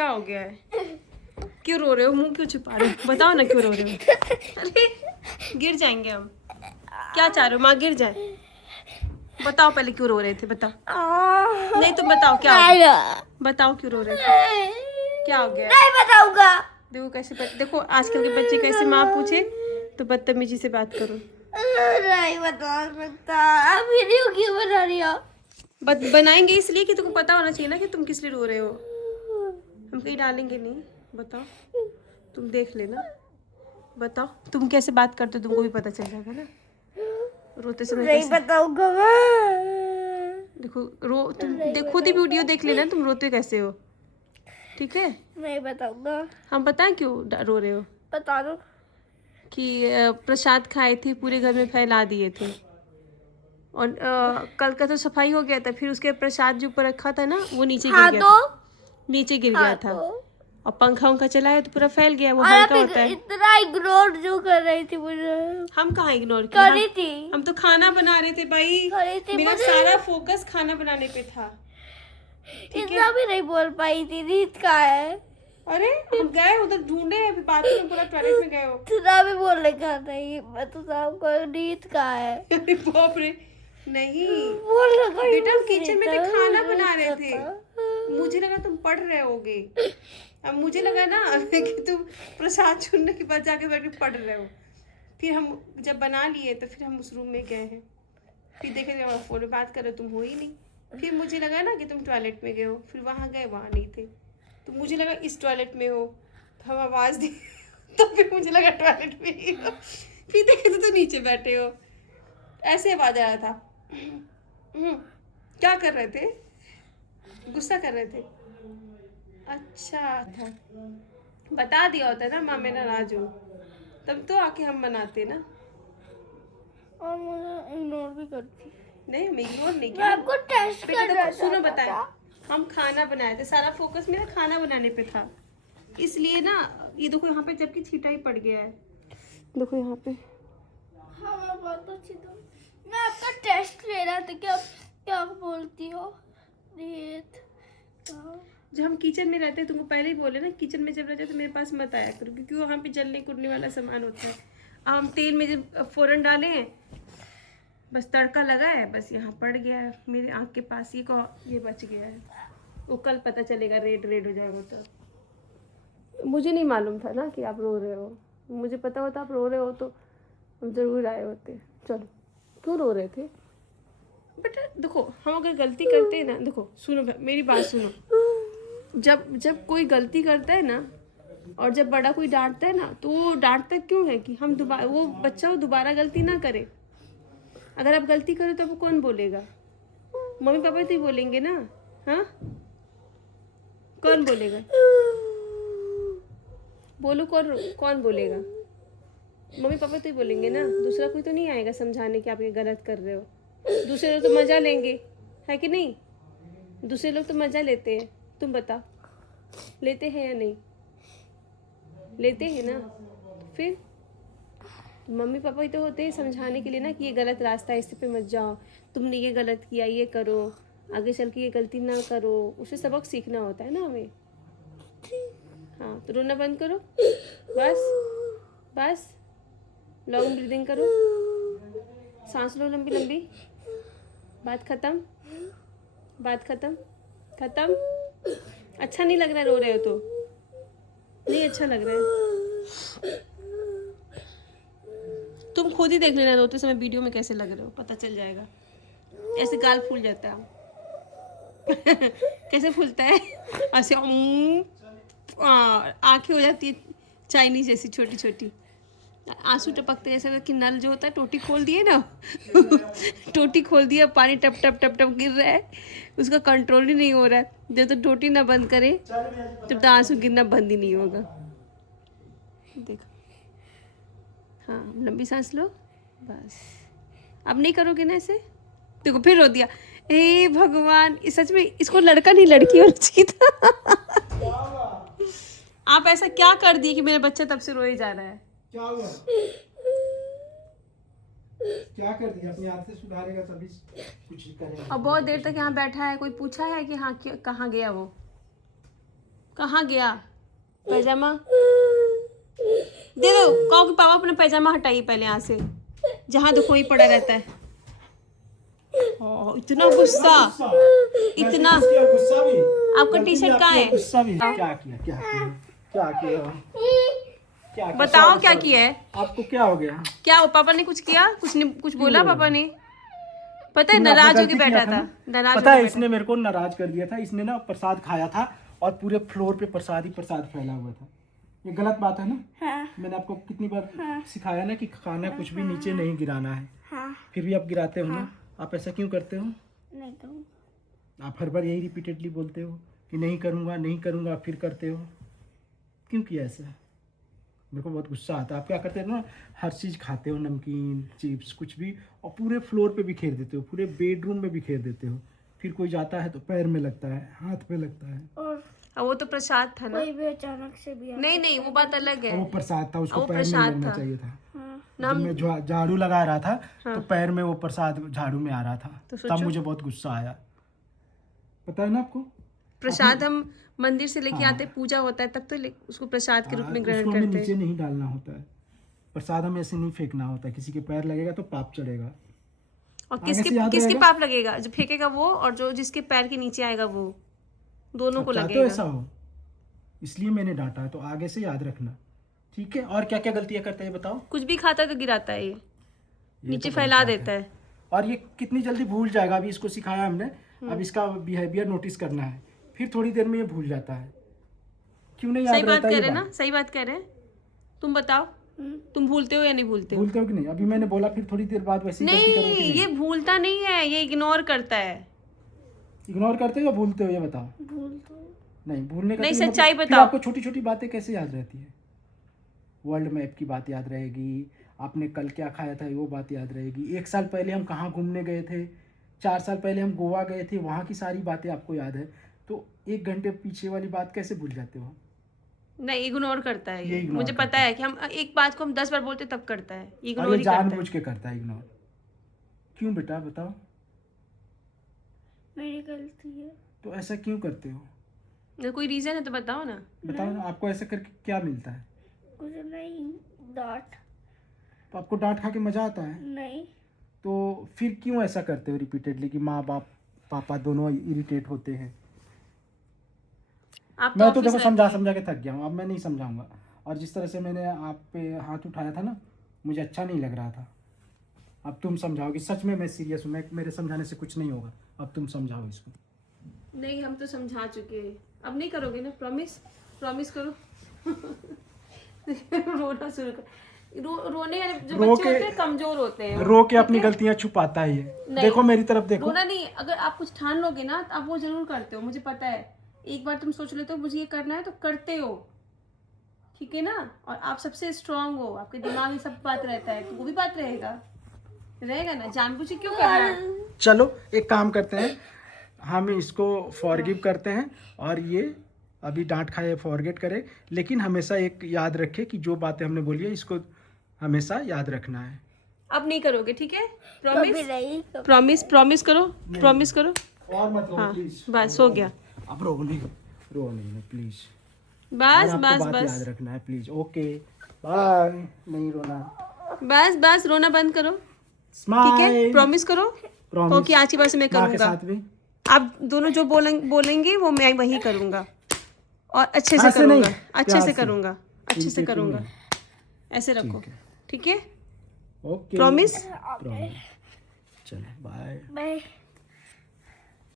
क्या हो गया है? क्यों रो रहे हो? मुंह क्यों छुपा रहे हो? बताओ ना क्यों रो रहे हो? अरे गिर जाएंगे हम। क्या चाह रहे हो? माँ गिर जाए? बताओ पहले क्यों रो रहे थे, बताओ। नहीं तुम बताओ क्या हो गया? बताओ क्यों रो रहे थे? क्या हो गया? नहीं बताऊंगा। देखो कैसे देखो आजकल के बच्चे कैसे माँ पूछे तो बदतमीजी से बात करो। नहीं बता सकता। अब वीडियो क्यों बना रही हो? बनाएंगे इसलिए कि तुमको पता होना चाहिए ना कि तुम किस लिए रो रहे हो। हम कहीं डालेंगे नहीं। बताओ, तुम देख लेना। बताओ तुम कैसे बात करते हो, तुमको भी पता चल जाएगा ना रोते समय नहीं कैसे। बताऊंगा मैं। देखो तुम खुद ही वीडियो देख लेना तुम रोते कैसे हो, ठीक है? नहीं बताऊंगा। हम बताएं क्यों रो रहे हो? बता दो। कि प्रसाद खाए थे, पूरे घर में फैला दिए थे और कल का तो सफाई हो गया था, फिर उसके प्रसाद जो ऊपर रखा था ना वो नीचे गिर हाँ गया तो था, नीचे गिर गया था। और पंखा उंखा चलाया तो पूरा फैल गया, वो और हल्का आप होता है। इतना इग्नोर जो कर रही थी मुझे। हम कहाँ इग्नोर किए? करी थी। हम तो खाना बना रहे थे भाई। करी थी मेरा मुझे। सारा फोकस खाना बनाने पे था, ठीक है? इतना भी नहीं बोल पाई थी। रीत का है। अरे हम गए उधर ढूंढे, अभी बाथरूम में पूरा टॉयलेट में गए हो। इतना भी बोलने का नहीं। मैं तो सबको रीत का है। अरे बाप रे, नहीं बोलने का ही बेटा हम बस किचन में नहीं तो था, खाना रीत बना रहे का थे। था। मुझे लगा तुम पढ़ रहे होगे, अब मुझे लगा ना कि तुम प्रसाद चुनने के बाद जाके बैठ के पढ़ रहे हो। फिर हम जब बना लिए तो फिर हम उस रूम में गए हैं, फिर देखे जब आप फोन में बात कर रहे हो तुम हो ही नहीं। फिर मुझे लगा ना कि तुम टॉयलेट में गए हो, फिर वहाँ गए वहाँ नहीं थे, तो मुझे लगा इस टॉयलेट में हो, तो हम आवाज़ दी तो फिर मुझे लगा टॉयलेट में ही हो, फिर देखे तो नीचे बैठे हो, ऐसे आवाज़ आया था। क्या कर रहे थे? गुस्सा कर रहे थे? अच्छा था, बता दिया होता ना माँ मैं नाराज हूँ, तब तो आके हम मनाते ना। और मुझे इग्नोर भी करती। नहीं हम इग्नोर नहीं मैं किया। आपको टेस्ट बेटा करना देखो सुनो चाहता बताएं, था। हम खाना बनाए थे, सारा फोकस मेरा खाना बनाने पे था, इसलिए ना ये देखो यहाँ पे जबकि छींटा ही पड़ गया है, देखो यहाँ पे। हाँ मैं बहुत अच्छी हूँ। मैं आपका टेस्ट ले रहा था। क्या क्या बोलती हो? रीत जब हम किचन में रहते हैं तुमको पहले ही बोले ना, किचन में जब रहते तो मेरे पास मत आया करो, क्योंकि वहाँ पे जलने कुड़ने वाला सामान होता है। अब हम तेल में जब फोरन डाले हैं, बस तड़का लगा है, बस यहाँ पड़ गया है मेरे आँख के पास, ये बच गया है। वो कल पता चलेगा, रेड रेड हो जाएगा। तो मुझे नहीं मालूम था ना कि आप रो रहे हो, मुझे पता होता आप रो रहे हो तो हम ज़रूर आए होते। चलो क्यों रो रहे थे बेटा? देखो हम अगर गलती करते हैं ना, देखो सुनो मेरी बात सुनो, जब कोई गलती करता है ना और जब बड़ा कोई डांटता है ना, तो वो डांटता क्यों है कि हम दोबारा वो बच्चा वो दोबारा गलती ना करे। अगर आप गलती करो तो आपको कौन बोलेगा? मम्मी पापा तो ही बोलेंगे ना। हाँ कौन बोलेगा? बोलो कौन कौन बोलेगा? मम्मी पापा तो ही बोलेंगे ना, दूसरा कोई तो नहीं आएगा समझाने कि आप ये गलत कर रहे हो। दूसरे लोग तो मज़ा लेंगे, है कि नहीं? दूसरे लोग तो मज़ा लेते हैं, तुम बताओ लेते हैं या नहीं? लेते हैं ना। फिर मम्मी पापा ही तो होते हैं समझाने के लिए ना कि ये गलत रास्ता है, इस पे मत जाओ, तुमने ये गलत किया, ये करो, आगे चल के ये गलती ना करो, उसे सबक सीखना होता है ना हमें। हाँ तो रोना बंद करो, बस बस, लॉन्ग ब्रीदिंग करो, सांस लो लंबी लंबी, बात ख़त्म, बात ख़त्म, ख़त्म। अच्छा नहीं लग रहा है रो रहे हो तो? नहीं अच्छा लग रहा है? तुम खुद ही देख लेना रोते समय वीडियो में कैसे लग रहे हो, पता चल जाएगा। ऐसे गाल फूल जाता है कैसे फूलता है ऐसे, आंखें हो जाती है चाइनीज जैसी छोटी छोटी, आंसू टपकते ऐसा कि नल जो होता है टोटी खोल दिए ना टोटी खोल दिया, पानी टप टप टप टप गिर रहा है, उसका कंट्रोल ही नहीं हो रहा है। जब तो टोटी ना बंद करे तब तो आंसू गिरना बंद ही नहीं होगा। देखो हाँ लंबी सांस लो, बस। अब नहीं करोगे ना ऐसे? देखो फिर रो दिया। हे भगवान, इस सच में इसको लड़का नहीं लड़की होना चाहिए था आप ऐसा क्या कर दिए कि मेरा बच्चा तब से रोए जा रहा है? क्या हुआ? क्या कर दिया? अपनी आदतें सुधारेगा तभी कुछ करेगा। और बहुत देर तक यहाँ बैठा है, कोई पूछा है कि हाँ कहाँ गया वो? कहाँ गया पैजामा? दे दो, कहो कि पापा अपना पैजामा हटाइए पहले यहाँ से, जहाँ देखो ही पड़ा रहता है। ओह, इतना गुस्सा, इतना। गुस्सा भी, आपका टी शर्ट कहाँ है? गुस्सा भी। क्या किया, क्या किया, क्या किया, क्या किया? बताओ क्या किया है? आपको क्या हो गया? क्या हो, पापा ने कुछ किया? कुछ बोला पापा ने? पता है तुमने नाराज अपना होके गलती बैठा किया था, ना? नाराज पता है होके इसने मेरे को नाराज कर दिया था। इसने ना प्रसाद खाया था और पूरे फ्लोर पे प्रसाद ही प्रसाद फैला हुआ था। ये गलत बात है ना? हाँ मैंने आपको कितनी बार सिखाया ना कि खाना कुछ भी नीचे नहीं गिराना है, हाँ फिर भी आप गिराते हो ना। आप ऐसा क्यों करते हो? नहीं करूँ। आप हर बार यही रिपीटेडली बोलते हो कि नहीं करूँगा नहीं करूँगा, फिर करते हो। क्यों किया ऐसा? मेरे को बहुत गुस्सा आता है। आप क्या करते हो ना, हर चीज़ खाते हो, नमकीन चिप्स कुछ भी, और पूरे फ्लोर पे बिखेर देते हो, पूरे बेडरूम में बिखेर देते हो। फिर कोई जाता है तो पैर में लगता है, हाथ पे लगता है। और अब वो तो प्रसाद था ना। कोई भी अचानक से भी नहीं वो बात अलग है। और वो प्रसाद था, उसको वो पैर में प्रसाद लगना था। चाहिए था। ना जब मैं झाड़ू लगा रहा था तो पैर में वो प्रसाद झाड़ू में आ रहा था, तो तब मुझे बहुत गुस्सा आया। पता है ना आपको? प्रसाद हम मंदिर से लेके आते, पूजा होता है तब तो उसको प्रसाद के रूप में ग्रहण उसको हमें करते नीचे हैं। नहीं डालना होता है। प्रसाद हमें ऐसे नहीं फेंकना होता है। किसी के पैर लगेगा तो पाप चढ़ेगा। और आगे से याद किसके रहेगा? पाप लगेगा? जो फेंकेगा वो, और जो जिसके पैर के नीचे आएगा वो, दोनों को आप चाहते हो लगेगा। ऐसा हो, इसलिए मैंने डांटा है। तो आगे से याद रखना, ठीक है? और क्या क्या गलतियां करते हैं बताओ? कुछ भी खाता है तो गिराता है ये, ये नीचे तो फैला गलत बात देता है। और ये कितनी जल्दी भूल जाएगा। अभी इसको सिखाया हमने, अब इसका बिहेवियर नोटिस करना है। फिर थोड़ी देर में ये भूल जाता है। क्यों नहीं सही याद बात रहता कह ये रहे हैं ना, बात? सही बात कह रहे हैं। तुम बताओ, तुम भूलते हो या नहीं भूलते हो? भूलते हो कि नहीं? अभी मैंने बोला, फिर थोड़ी देर बाद वैसी गलती करोगे कि नहीं, ये भूलता नहीं है, ये इग्नोर करता है। इग्नोर करते हो या भूलते हो, ये बताओ। भूल तो नहीं, भूलने का नहीं, तो ये सच्चाई फिर बताओ। आपको छोटी छोटी बातें कैसे याद रहती है? वर्ल्ड मैप की बात याद रहेगी, आपने कल क्या खाया था वो बात याद रहेगी, 1 साल पहले हम कहाँ घूमने गए थे, 4 साल पहले हम गोवा गए थे, वहाँ की सारी बातें आपको याद है। तो 1 घंटे पीछे वाली बात कैसे भूल जाते हो? नहीं, इग्नोर करता है ये ये। ignore मुझे करता पता है कि हम एक बात को हम 10 बार बोलते तब करता है, और इग्नोर ये ही करता है। जानबूझ के करता है इग्नोर। क्यों बेटा बताओ? मेरी गलती है। तो ऐसा क्यों करते हो? अगर कोई रीजन है तो बताओ ना। बताओ ना, आपको ऐसा करके क्या मिलता है? कुछ नहीं, डांट तो आपको डांट खा के मजा आता है? नहीं। तो फिर क्यों ऐसा करते हो रिपीटेडली कि माँ बाप पापा दोनों इरिटेट होते हैं? आप मैं तो ऑफिस देखो रहते समझा हैं। समझा के थक गया हूँ। अब मैं नहीं समझाऊंगा। और जिस तरह से मैंने आप पे हाथ उठाया था ना, मुझे अच्छा नहीं लग रहा था। अब तुम समझाओ कि सच में मैं सीरियस हूँ। मेरे समझाने से कुछ नहीं होगा। अब तुम समझाओ इसको। नहीं, हम तो समझा चुके हैं। अब नहीं करोगे ना? प्रॉमिस करो। रोना शुरू कर। रोने वाले जो रो बच्चे के- होते हैं कमजोर होते हैं। रो के अपनी गलतियां छुपाता है ये। नहीं। देखो मेरी तरफ देखो। रोना नहीं, अगर आप कुछ ठान लोगे ना तो आप वो जरूर करते हो, मुझे पता है। एक बार तुम सोच लेते हो मुझे ये करना है तो करते हो, ठीक है ना? और आप सबसे स्ट्रांग हो, आपके दिमाग में सब बात रहता है, तो वो भी बात रहेगा ना। जानबूझ के क्यों करना? चलो एक काम करते हैं, हम इसको फॉरगिव करते हैं और ये अभी डांट खाए फॉरगेट करे। लेकिन हमेशा एक याद रखे कि जो बातें हमने बोली है इसको हमेशा याद रखना है। अब नहीं करोगे, ठीक है? कभी नहीं। प्रॉमिस करो, प्रॉमिस करो। और मत रो हाँ, प्लीज। बस हो गया। अब रो नहीं प्लीज। बस आपको बस बात बस याद रखना है प्लीज। Okay bye. नहीं रोना। बस रोना बंद करो, ठीक स्माइल। है? प्रॉमिस करो। Promise। ओके, आज की बात से मैं माँ के करूंगा। साथ भी। आप दोनों जो बोलेंगे वो मैं वही करूंगा, और अच्छे से ऐसे नहीं, करूंगा, अच्छे प्यार से से। करूंगा, अच्छे से irritating करूंगा। नहीं। ऐसे रखो, ठीक है। ठीक है? Okay promise. चलो बाय। बाय।